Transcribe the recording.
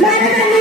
Let him